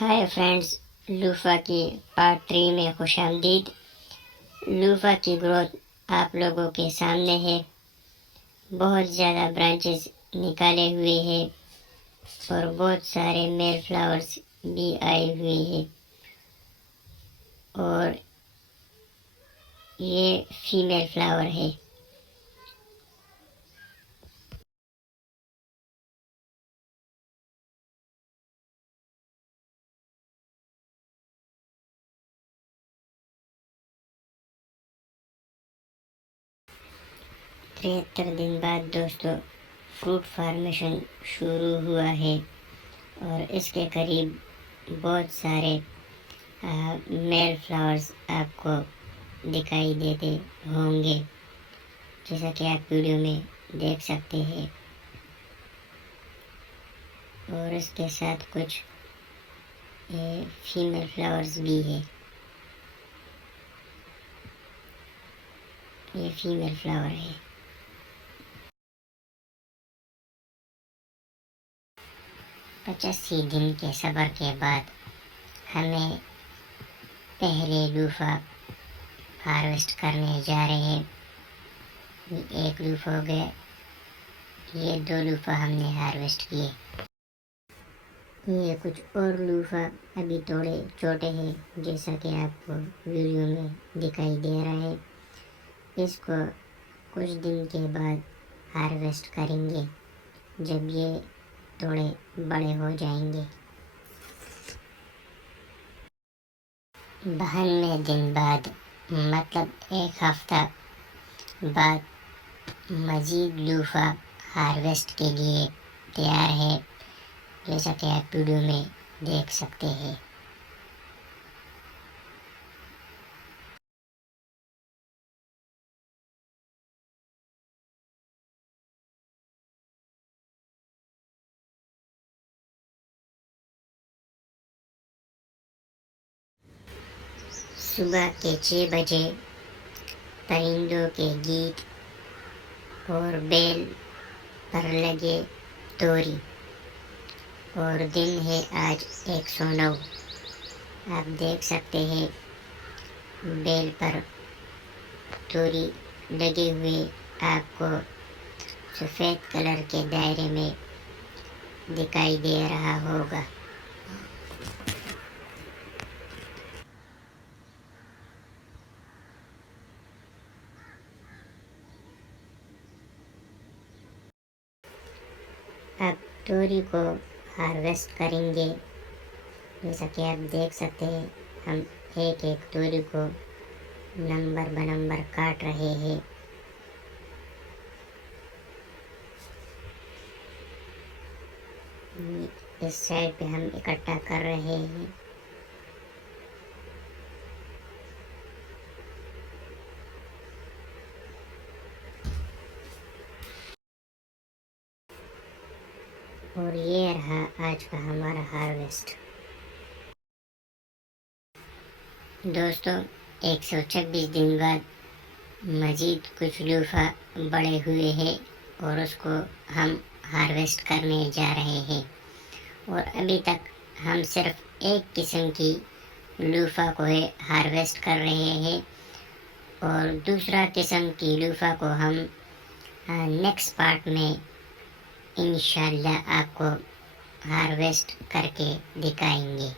Hi friends, loofah की part 3 में खुशामदीद। Loofah की ग्रोथ आप लोगों के सामने है। बहुत ज़्यादा ब्रांचेस निकाले हुए हैं और बहुत सारे मेल फ्लावर्स भी आए हुए हैं और ये फीमेल फ्लावर है। तिहत्तर दिन बाद दोस्तों फ्रूट फार्मेशन शुरू हुआ है और इसके करीब बहुत सारे मेल फ्लावर्स आपको दिखाई देते होंगे, जैसा कि आप वीडियो में देख सकते हैं। और इसके साथ कुछ फीमेल फ्लावर्स भी है। ये फीमेल फ्लावर है। पचासी दिन के सब्र के बाद हमें पहले लूफा हार्वेस्ट करने जा रहे हैं। एक लूफा हो गया, ये 2 लूफा हमने हार्वेस्ट किए। ये कुछ और लूफा अभी थोड़े छोटे हैं, जैसा कि आपको वीडियो में दिखाई दे रहा है। इसको कुछ दिन के बाद हार्वेस्ट करेंगे जब ये थोड़े बड़े हो जाएंगे। 92 दिन बाद मतलब 1 हफ्ता बाद मज़ीद लूफा हार्वेस्ट के लिए तैयार है, जैसा कि आप वीडियो में देख सकते हैं। सुबह के 6 बजे परिंदों के गीत और बेल पर लगे तोरी, और दिन है आज 109। आप देख सकते हैं बेल पर तोरी लगे हुए आपको सफ़ेद कलर के दायरे में दिखाई दे रहा होगा। अब तोरी को हार्वेस्ट करेंगे। जैसा कि आप देख सकते हैं, हम एक एक तोरी को नंबर बनंबर काट रहे हैं। इस साइड पे हम इकट्ठा कर रहे हैं। और ये रहा आज का हमारा हार्वेस्ट। दोस्तों 126 दिन बाद मज़ीद कुछ लूफा बड़े हुए हैं और उसको हम हार्वेस्ट करने जा रहे हैं। और अभी तक हम सिर्फ एक किस्म की लूफा को हार्वेस्ट कर रहे हैं और दूसरा किस्म की लूफा को हम नेक्स्ट पार्ट में इंशाल्लाह आपको हार्वेस्ट करके दिखाएंगे।